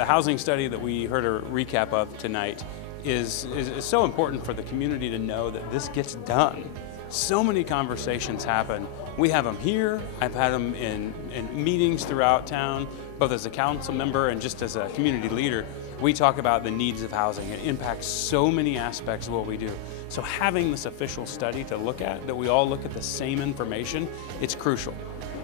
the housing study that we heard a recap of tonight is so important for the community to know that this gets done. So many conversations happen. We have them here. I've had them in meetings throughout town, both as a council member and just as a community leader. We talk about the needs of housing. It impacts so many aspects of what we do. So having this official study to look at, that we all look at the same information, it's crucial.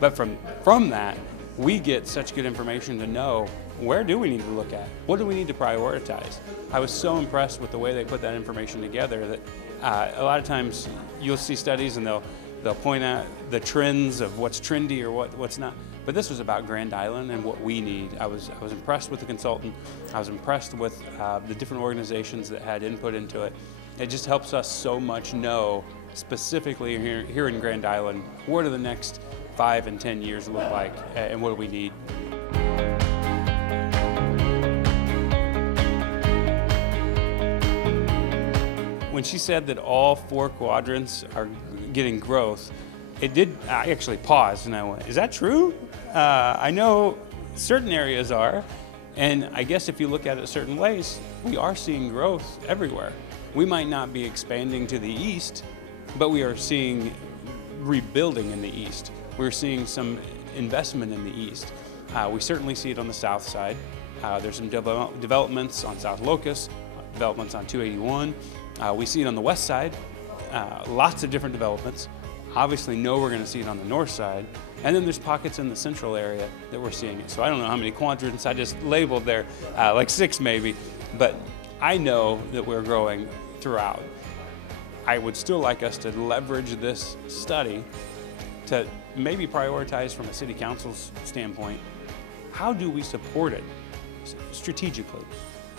But from that, we get such good information to know, where do we need to look at? What do we need to prioritize? I was so impressed with the way they put that information together that a lot of times you'll see studies and they'll point out the trends of what's trendy or what's not. But this was about Grand Island and what we need. I was impressed with the consultant. I was impressed with the different organizations that had input into it. It just helps us so much know specifically here in Grand Island, what do the next 5 and 10 years look like and what do we need? When she said that all 4 quadrants are getting growth, I actually paused and I went, is that true? I know certain areas are, and I guess if you look at it certain ways, we are seeing growth everywhere. We might not be expanding to the east, but we are seeing rebuilding in the east. We're seeing some investment in the east. We certainly see it on the south side. There's some developments on South Locust, developments on 281. We see it on the west side, lots of different developments. Obviously know we're going to see it on the north side. And then there's pockets in the central area that we're seeing it. So I don't know how many quadrants I just labeled there, like 6 maybe, but I know that we're growing throughout. I would still like us to leverage this study to maybe prioritize from a city council's standpoint, how do we support it strategically?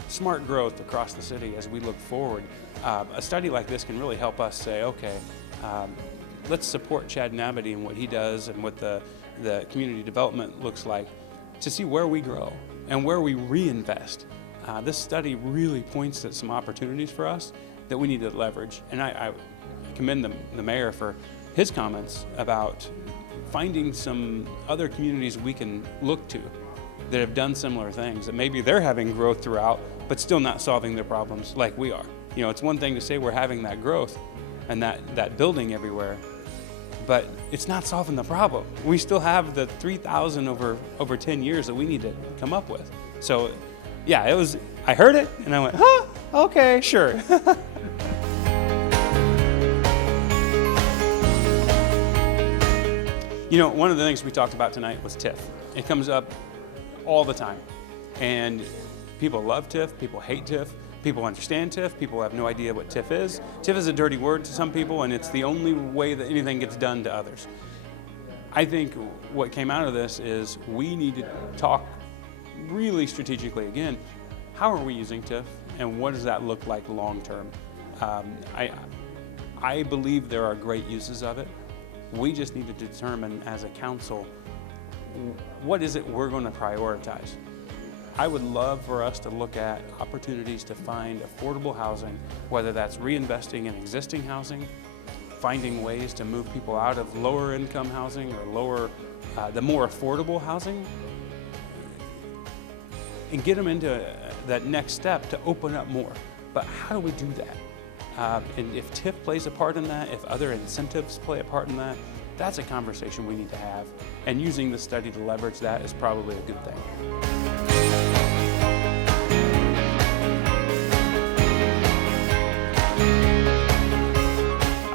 Smart growth across the city as we look forward. A study like this can really help us say, okay, let's support Chad Nabity and what he does and what the community development looks like to see where we grow and where we reinvest. This study really points to some opportunities for us that we need to leverage. And I commend the mayor for his comments about finding some other communities we can look to that have done similar things, that maybe they're having growth throughout, but still not solving their problems like we are. You know, it's one thing to say we're having that growth and that building everywhere, but it's not solving the problem. We still have the 3,000 over 10 years that we need to come up with. So yeah, I heard it and I went, huh, okay, sure. You know, one of the things we talked about tonight was TIF. It comes up all the time. And people love TIF, people hate TIF, people understand TIF, people have no idea what TIF is. TIF is a dirty word to some people, and it's the only way that anything gets done to others. I think what came out of this is we need to talk really strategically again, how are we using TIF and what does that look like long term? I believe there are great uses of it. We just need to determine as a council, what is it we're going to prioritize? I would love for us to look at opportunities to find affordable housing, whether that's reinvesting in existing housing, finding ways to move people out of lower income housing or the more affordable housing, and get them into that next step to open up more. But how do we do that? And if TIF plays a part in that, if other incentives play a part in that, that's a conversation we need to have. And using the study to leverage that is probably a good thing.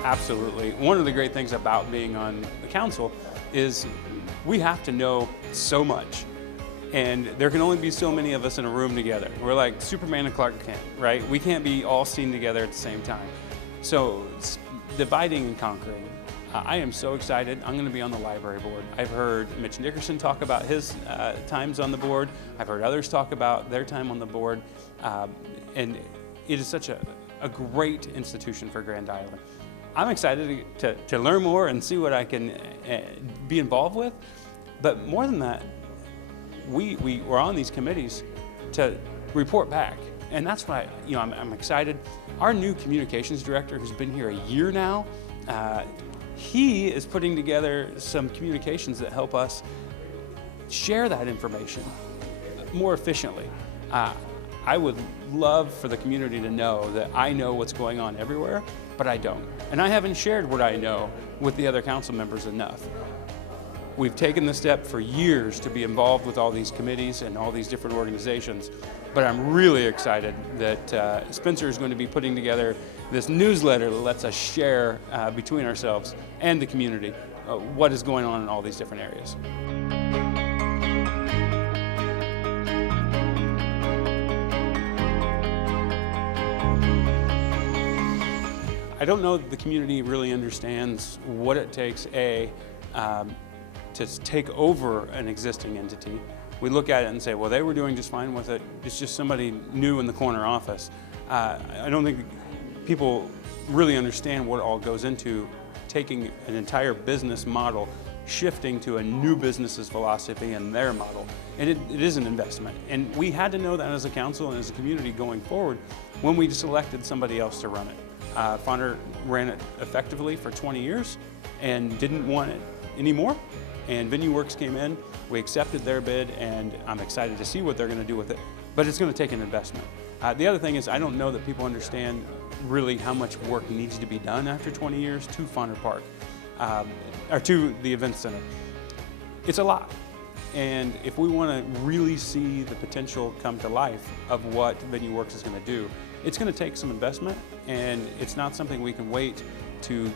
Absolutely. One of the great things about being on the council is we have to know so much. And there can only be so many of us in a room together. We're like Superman and Clark Kent, right? We can't be all seen together at the same time. So dividing and conquering. I am so excited. I'm going to be on the library board. I've heard Mitch Nickerson talk about his times on the board. I've heard others talk about their time on the board. And it is such a great institution for Grand Island. I'm excited to learn more and see what I can be involved with. But more than that, we're on these committees to report back. And that's why I'm excited. Our new communications director, who's been here a year now, he is putting together some communications that help us share that information more efficiently. I would love for the community to know that I know what's going on everywhere, but I don't. And I haven't shared what I know with the other council members enough. We've taken the step for years to be involved with all these committees and all these different organizations, but I'm really excited that Spencer is going to be putting together this newsletter that lets us share between ourselves and the community what is going on in all these different areas. I don't know that the community really understands what it takes, to take over an existing entity. We look at it and say, well, they were doing just fine with it. It's just somebody new in the corner office. I don't think people really understand what all goes into taking an entire business model, shifting to a new business's philosophy and their model. And it is an investment. And we had to know that as a council and as a community going forward when we selected somebody else to run it. Fonner ran it effectively for 20 years and didn't want it anymore. And VenuWorks came in, we accepted their bid, and I'm excited to see what they're going to do with it. But it's going to take an investment. The other thing is, I don't know that people understand really how much work needs to be done after 20 years to Fonner Park, or to the event center. It's a lot. And if we want to really see the potential come to life of what VenuWorks is going to do, it's going to take some investment, and it's not something we can wait to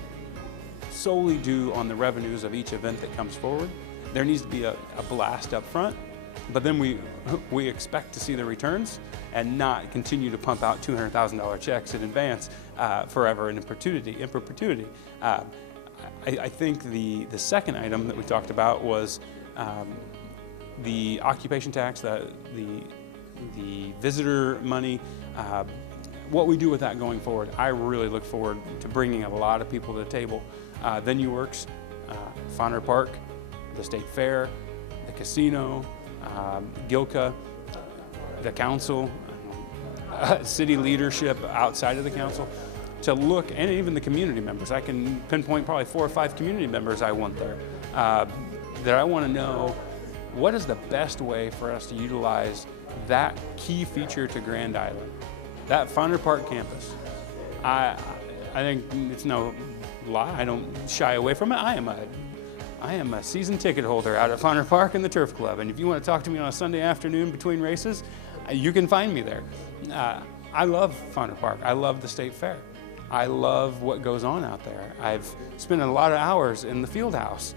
solely do on the revenues of each event that comes forward. There needs to be a blast up front, but then we expect to see the returns and not continue to pump out $200,000 checks in advance forever in perpetuity. I think the second item that we talked about was the occupation tax, the visitor money. What we do with that going forward, I really look forward to bringing a lot of people to the table. VenuWorks, Fonner Park, the State Fair, the casino, Gilka, the council, city leadership outside of the council, to look, and even the community members. I can pinpoint probably 4 or 5 community members I want there, that I want to know what is the best way for us to utilize that key feature to Grand Island, that Fonner Park campus. I think it's no lie, I don't shy away from it. I am a season ticket holder out at Fonner Park and the Turf Club, and if you want to talk to me on a Sunday afternoon between races, you can find me there. I love Fonner Park. I love the State Fair. I love what goes on out there. I've spent a lot of hours in the field house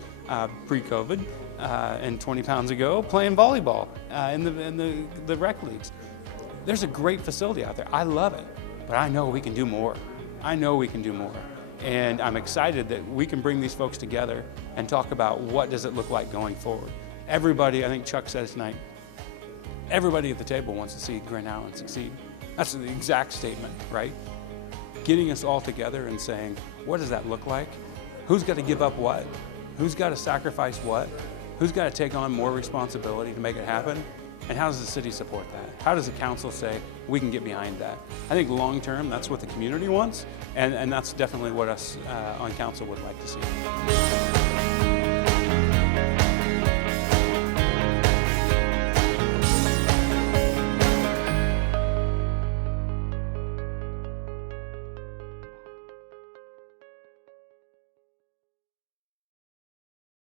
pre-COVID and 20 pounds ago playing volleyball in the rec leagues. There's a great facility out there. I love it, but I know we can do more. I know we can do more. And I'm excited that we can bring these folks together and talk about what does it look like going forward. Everybody, I think Chuck said it tonight, everybody at the table wants to see Grand Island succeed. That's the exact statement, right? Getting us all together and saying, what does that look like? Who's got to give up what? Who's got to sacrifice what? Who's got to take on more responsibility to make it happen? And how does the city support that? How does the council say, we can get behind that? I think long term, that's what the community wants, and that's definitely what us on council would like to see.